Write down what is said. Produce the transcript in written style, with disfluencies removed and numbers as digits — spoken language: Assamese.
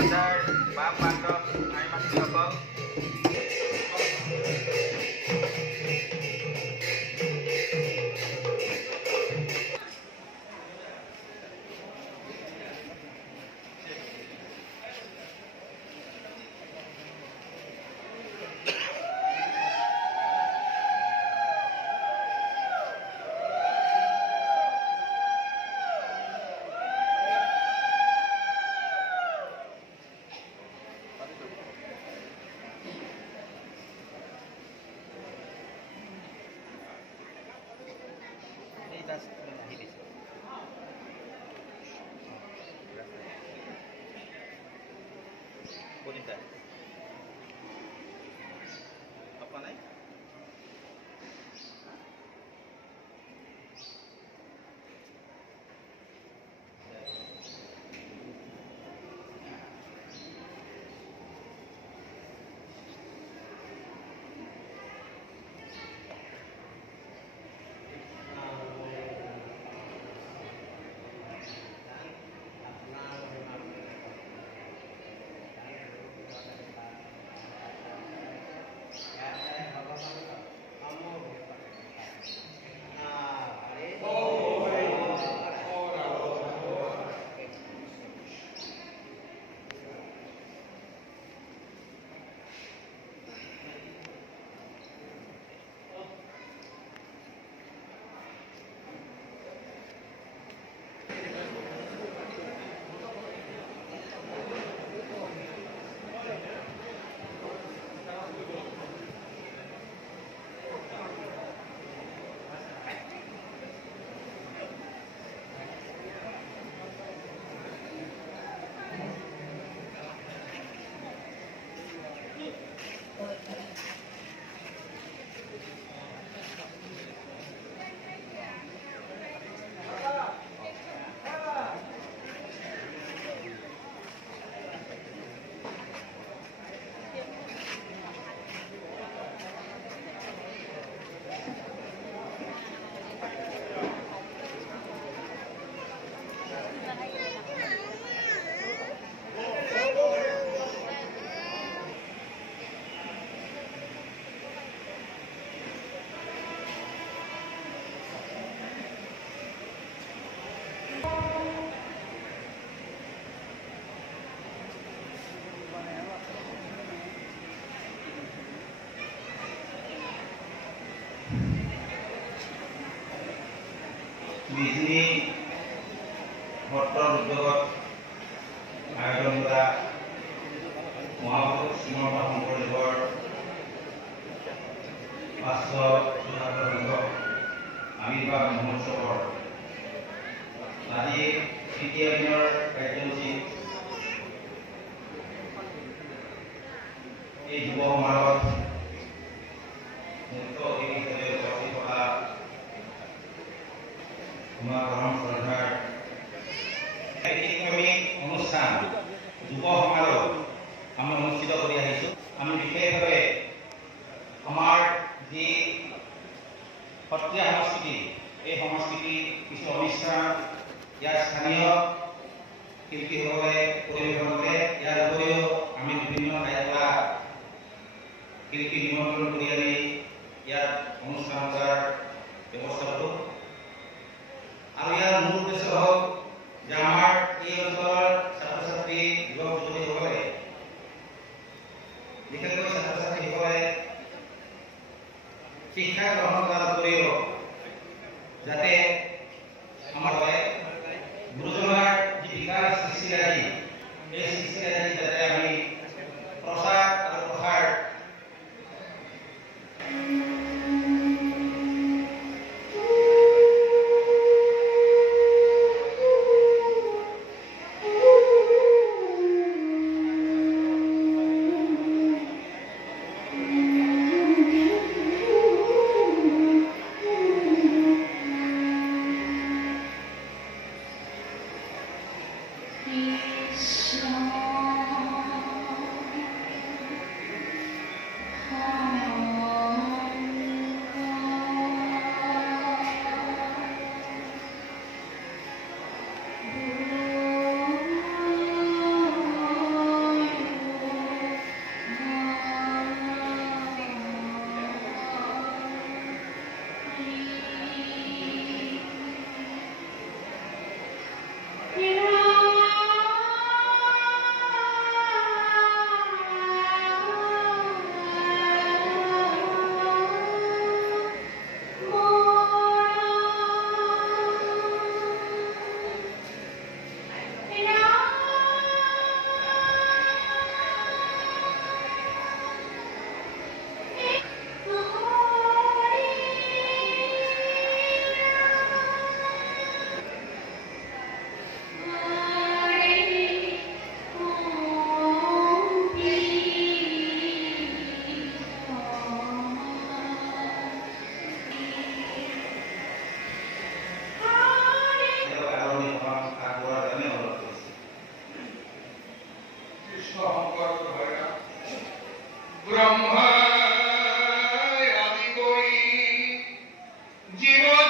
শ্ৰদ্ধাৰ বাপ বান্ধৱ আই মাতৃসকল, যিখিনি সত্ৰৰ উদ্যোগত আয়োজন কৰা মহাপুৰুষ শ্ৰীমন্ত শংকৰদেৱৰ 574 আৱিৰ্ভাৱ মহোৎসৱৰ আজি তৃতীয় দিনৰ কাৰ্যসূচী এই যুৱ সমাৰোহত মুখ্য অতিথি হিচাপে উপস্থিত থকা আমাৰ পৰম শ্ৰদ্ধাৰ অনুষ্ঠান যুৱ সমাৰোহ আমি অনুষ্ঠিত কৰি আহিছোঁ। আমি বিশেষভাৱে আমাৰ যি সত্ৰীয়া সংস্কৃতি, এই সংস্কৃতি কিছু অনুষ্ঠান ইয়াৰ স্থানীয় শিল্পীসকলে পৰিৱেশন কৰে। ইয়াৰ উপৰিও আমি বিভিন্ন ঠাইৰ পৰা শিল্পী নিমন্ত্ৰণ কৰি আনি ইয়াত অনুষ্ঠান কৰাৰ ব্যৱস্থা কৰোঁ। আৰু ইয়াৰ মূল উদ্দেশ্য হ'ল যে আমাৰ এই অঞ্চলৰ ছাত্ৰ ছাত্ৰী যুৱক যুৱতীসকলে বিশেষকৈ ছাত্ৰ ছাত্ৰীসকলে শিক্ষা গ্ৰহণ কৰাৰ উপৰিও যাতে আমাৰ গুৰুজনাৰ যি বিকাশ সৃষ্টিৰাজি, এই সৃষ্টিৰাজি যাতে আমি প্ৰচাৰ আৰু প্ৰসাৰ জীৱন